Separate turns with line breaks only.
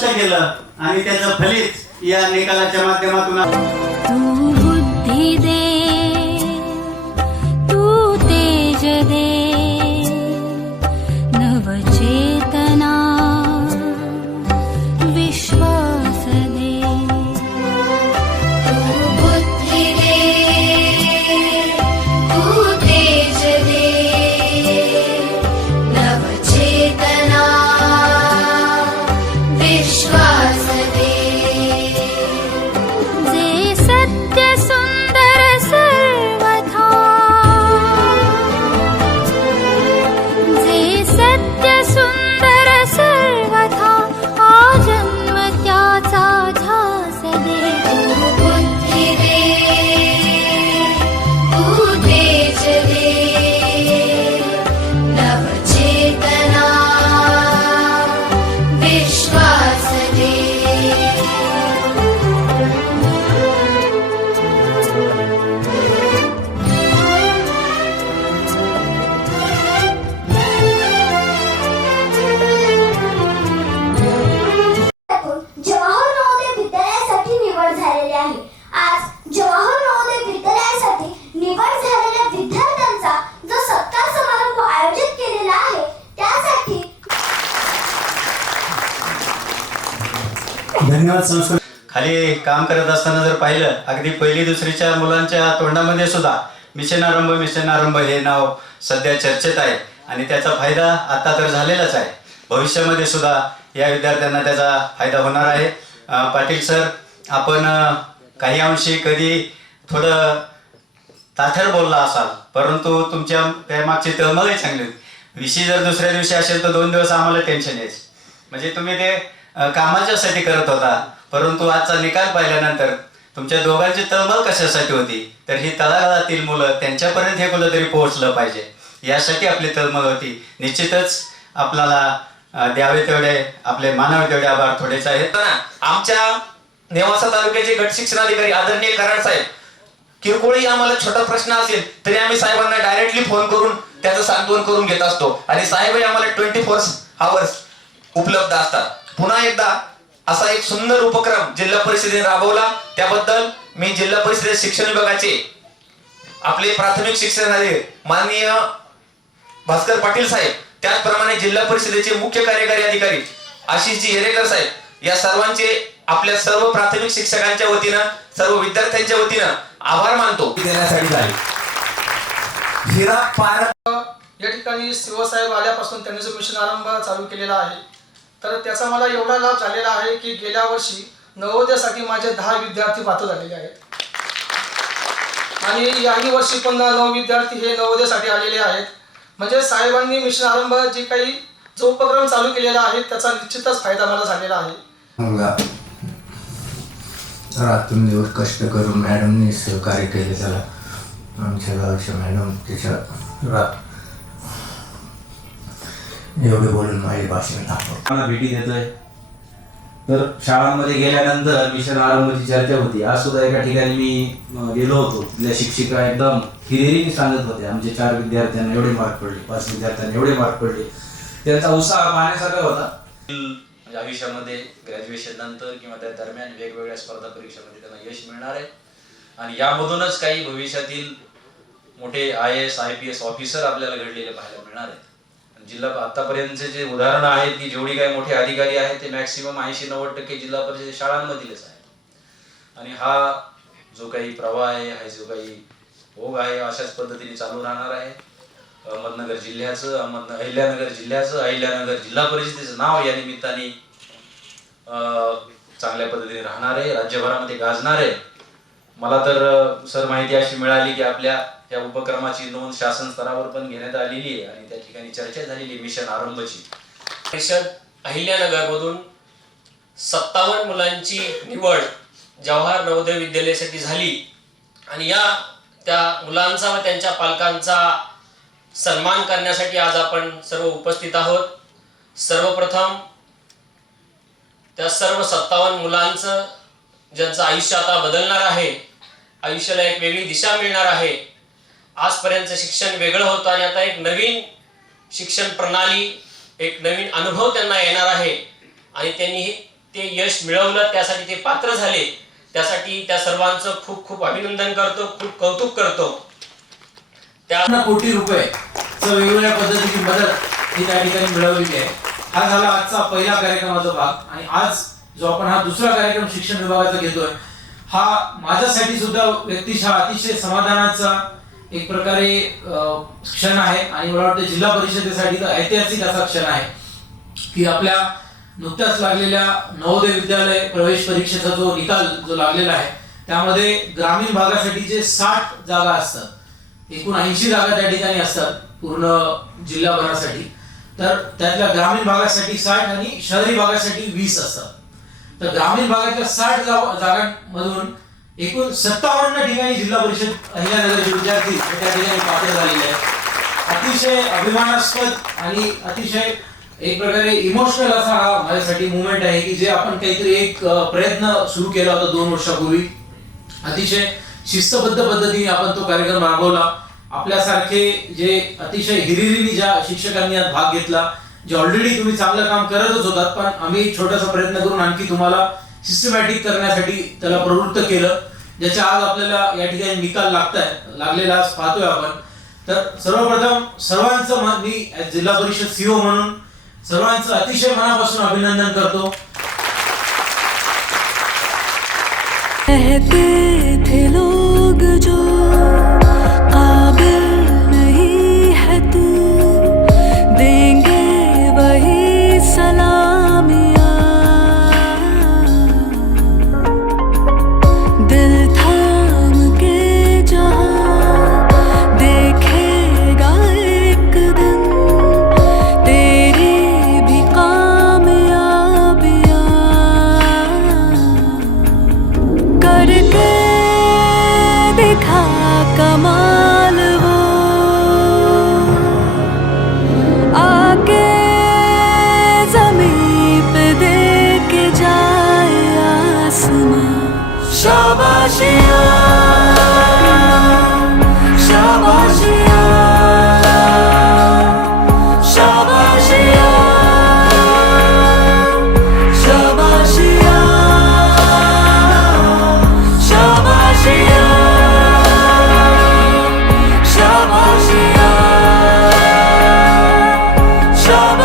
स्पष्ट केलं आणि त्याचं फलित या निकालाच्या माध्यमातून धन्यवाद संस्कृत खाली काम करत असताना जर पाहिलं अगदी पहिली दुसरीच्या मुलांच्या तोंडामध्ये सुद्धा मिशन आरंभ मिशन आरंभ हे नाव सध्या चर्चेत आहे आणि त्याचा फायदा आता तर झालेलाच आहे. भविष्यामध्ये सुद्धा या विद्यार्थ्यांना त्याचा फायदा होणार आहे. पाटील सर आपण काही अंशी कधी थोडं ताठर बोलला असाल परंतु तुमच्या त्यामागची तळमळही चांगली होती. विषय जर दुसऱ्या दिवशी असेल तर दोन दिवस आम्हाला टेन्शन यायचं. म्हणजे तुम्ही ते कामाच्यासाठी करत होता. परंतु आजचा निकाल पाहिल्यानंतर तुमच्या दोघांची तळमळ कशासाठी होती? तर ही तळागाळातील मुलं त्यांच्यापर्यंत हे कुठंतरी पोहोचलं पाहिजे. यासाठी आपली तळमळ होती. निश्चितच आपल्याला द्यावे तेवढे आपले मानव तेवढे आभार थोडेच आहेत.
ना, आमच्या नेवासा तालुक्याचे गट शिक्षणाधिकारी आदरणीय कराड साहेब किरकोळी आम्हाला छोटा प्रश्न असेल तरी आम्ही साहेबांना डायरेक्टली फोन करून त्याचं सांत्वन करून घेत असतो. आणि साहेबही आम्हाला ट्वेंटी फोर आवर्स उपलब्ध असतात. पुन्हा एकदा असा एक सुंदर उपक्रम जिल्हा परिषदेने राबवला. त्याबद्दल मी जिल्हा परिषद शिक्षण विभागाचे आपले प्राथमिक शिक्षणाधिकारी माननीय भास्कर पाटील साहेब त्याचप्रमाणे जिल्हा परिषदेचे मुख्य कार्यकारी अधिकारी आशिषजी हेरेकर साहेब या सर्वांचे आपल्या सर्व प्राथमिक शिक्षकांच्या वतीनं सर्व विद्यार्थ्यांच्या वतीनं आभार मानतो.
देण्यासाठी झाली. हिरा पार
या ठिकाणी शिवसाहेब आल्यापासून त्यांनी जो मिशन आरंभ चालू केलेला आहे तर त्याचा मला एवढा लाभ झालेला आहे की गेल्या वर्षी नवोदयासाठी माझे दहा विद्यार्थी पात्र झालेले आहेत. आणि याही वर्षी पण नऊ विद्यार्थी हे नवोदयासाठी आलेले आहेत. म्हणजे साहेबांनी मिशन आरंभ जे काही जो उपक्रम चालू केलेला आहे त्याचा निश्चितच फायदा मला झालेला आहे.
मुलगा रात्रंदिवस कष्ट करून मॅडमने सहकार्य केले त्याला. आमच्या गावच्या मॅडम त्याच्या रात एवढे बोलून माझे भाषण थांबव
मला भेटी देतोय. तर शाळांमध्ये गेल्यानंतर मिशन आरंभची चर्चा होती. आज सुद्धा एका ठिकाणी मी गेलो होतो. तिथल्या शिक्षिका एकदम हिरिरीने सांगत होते आमचे चार विद्यार्थ्यांना एवढे मार्क पडले पाच विद्यार्थ्यांना एवढे मार्क पडले. त्यांचा उत्साह पाहण्यासारखा होता.
म्हणजे आयुष्यामध्ये ग्रॅज्युएशन नंतर किंवा त्या दरम्यान वेगवेगळ्या स्पर्धा परीक्षामध्ये त्यांना यश मिळणार आहे. आणि यामधूनच काही भविष्यातील मोठे I S I P S officer आपल्याला घडलेले पाहायला मिळणार आहेत. जिल्हा आतापर्यंतचे जे उदाहरणं आहेत की जेवढी काही मोठे अधिकारी आहेत ते मॅक्सिमम ऐंशी नव्वद टक्के जिल्हा परिषद शाळांमधीलच आहेत. आणि हा जो काही प्रवाह आहे हा जो काही ओघ आहे अशाच पद्धतीने चालू राहणार आहे. अहमदनगर जिल्ह्याचं अहमद अहिल्यानगर जिल्ह्याचं अहिल्यानगर जिल्हा परिषदेचं नाव या निमित्ताने चांगल्या पद्धतीने राहणार आहे. राज्यभरामध्ये गाजणार आहे. मला तर सर माहिती अशी मिळाली की आपल्या या उपक्रमाची नोंद शासन स्तरावर पण घेण्यात आलेली आहे आणि त्या ठिकाणी चर्चा झालेली मिशन आरंभची.
परिषद अहिल्यानगरमधून सत्तावन्न मुलांची निवड जवाहर नवोदय विद्यालयासाठी झाली. आणि या त्या मुलांचा व त्यांच्या पालकांचा सन्मान करण्यासाठी आज आपण सर्व उपस्थित आहोत. सर्वप्रथम त्या सर्व सत्तावन्न मुलांचं ज्यांचं आयुष्य आता बदलणार आहे आयुष्याला एक वेगळी दिशा मिळणार आहे आजपर्यंतचं शिक्षण वेगळं होतं आणि आता एक नवीन शिक्षण प्रणाली एक नवीन अनुभव त्यांना येणार आहे. आणि त्यांनी हे- ते यश मिळवलं त्यासाठी ते पात्र झाले. त्यासाठी त्या सर्वांचं खूप खूप अभिनंदन करतो खूप कौतुक करतो. त्या
कोटी रुपये वेगवेगळ्या पद्धतीची मदत ही त्या ठिकाणी मिळवलेली आहे. हा झाला आजचा पहिला कार्यक्रमाचा भाग. आणि आज जो आपण हा दुसरा कार्यक्रम शिक्षण विभागाचा घेतोय हा माझ्यासाठी सुद्धा व्यक्तिशः अतिशय समाधानाचा एक प्रकारे क्षण आहे आणि मला वाटतं जिल्हा परिषदेसाठी तर ऐतिहासिक असा क्षण आहे की आपल्या नुकत्याच लागलेल्या नवोदय विद्यालय प्रवेश परीक्षेचा जो निकाल जो लागलेला आहे त्यामध्ये ग्रामीण भागासाठी जे साठ जागा असतात एकूण ऐंशी जागा त्या ठिकाणी असतात पूर्ण जिल्हाभरासाठी तर त्यातल्या ग्रामीण भागासाठी साठ आणि शहरी भागासाठी वीस असतात. तर ग्रामीण भागातल्या साठ जागा जागांमधून एकूण सत्तावन्न ठिकाणी जिल्हा परिषद अहिल्यानगरचे विद्यार्थी हे त्या ठिकाणी पात्र झालेले आहेत. अतिशय अभिमानास्पद आणि अतिशय एक प्रकारे इमोशनल असा हा माझ्यासाठी मुवमेंट आहे की जे आपण काहीतरी एक प्रयत्न सुरू केला होता दोन वर्षापूर्वी. अतिशय शिस्तबद्ध पद्धतीने आपण तो कार्यक्रम राबवला. आपल्यासारखे जे अतिशय हिरिरीने ज्या शिक्षकांनी यात भाग घेतला जे ऑलरेडी तुम्ही चांगलं काम करतच होतात पण आम्ही छोटासा प्रयत्न करून आणखी तुम्हाला सिस्टमॅटिक करण्यासाठी त्याला प्रवृत्त केलं. ज्याच्या आज आपल्याला या ठिकाणी निकाल लागताय लागलेला आज पाहतोय आपण. तर सर्वप्रथम सर्वांचं मन- मी जिल्हा परिषद सीओ म्हणून सर्वांचं अतिशय मनापासून अभिनंदन करतो.
कहते थे लोग जो Shabbat